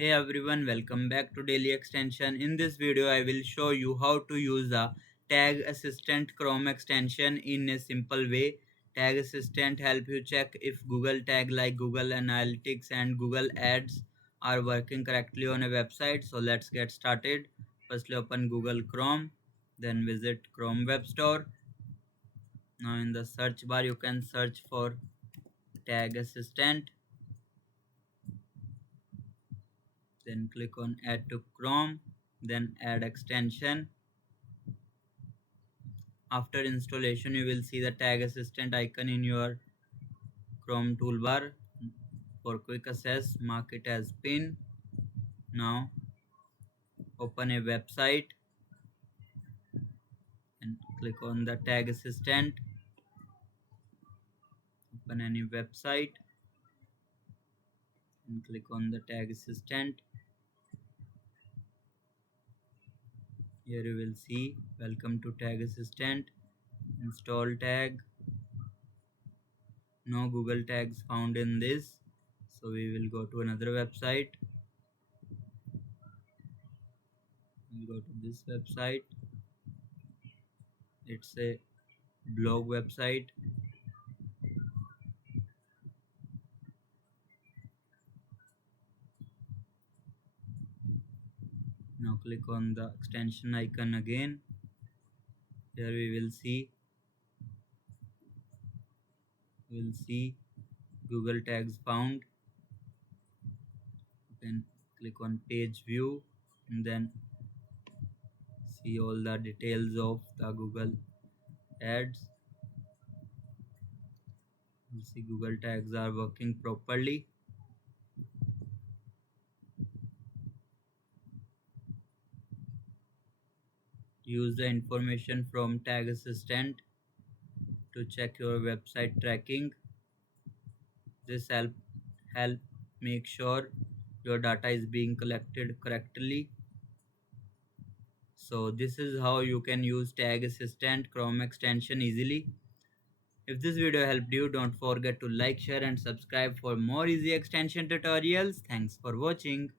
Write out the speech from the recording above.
Hey everyone, welcome back to Daily Extension. In this video, I will show you how to use the Tag Assistant Chrome extension in a simple way. Tag Assistant help you check if Google tag like Google Analytics and Google Ads are working correctly on a website. So let's get started. Firstly, open Google Chrome, then visit Chrome Web Store. Now in the search bar, you can search for Tag Assistant. Then click on Add to Chrome, then Add Extension. After installation, you will see the Tag Assistant icon in your Chrome toolbar. For quick access, mark it as pin. Now open a website and click on the Tag Assistant. Open any website and click on the Tag Assistant. Here you will see welcome to Tag Assistant. Install tag. No Google tags found in this. So we will go to another website. We'll go to this website. It's a blog website. Now click on the extension icon again. Here we will see Google tags found. You can click on page view and then see all the details of the Google ads. You'll see Google tags are working properly. Use the information from Tag Assistant to check your website tracking. This help make sure your data is being collected correctly. So this is how you can use Tag Assistant Chrome extension easily. If this video helped you, don't forget to like, share and subscribe for more easy extension tutorials. Thanks for watching.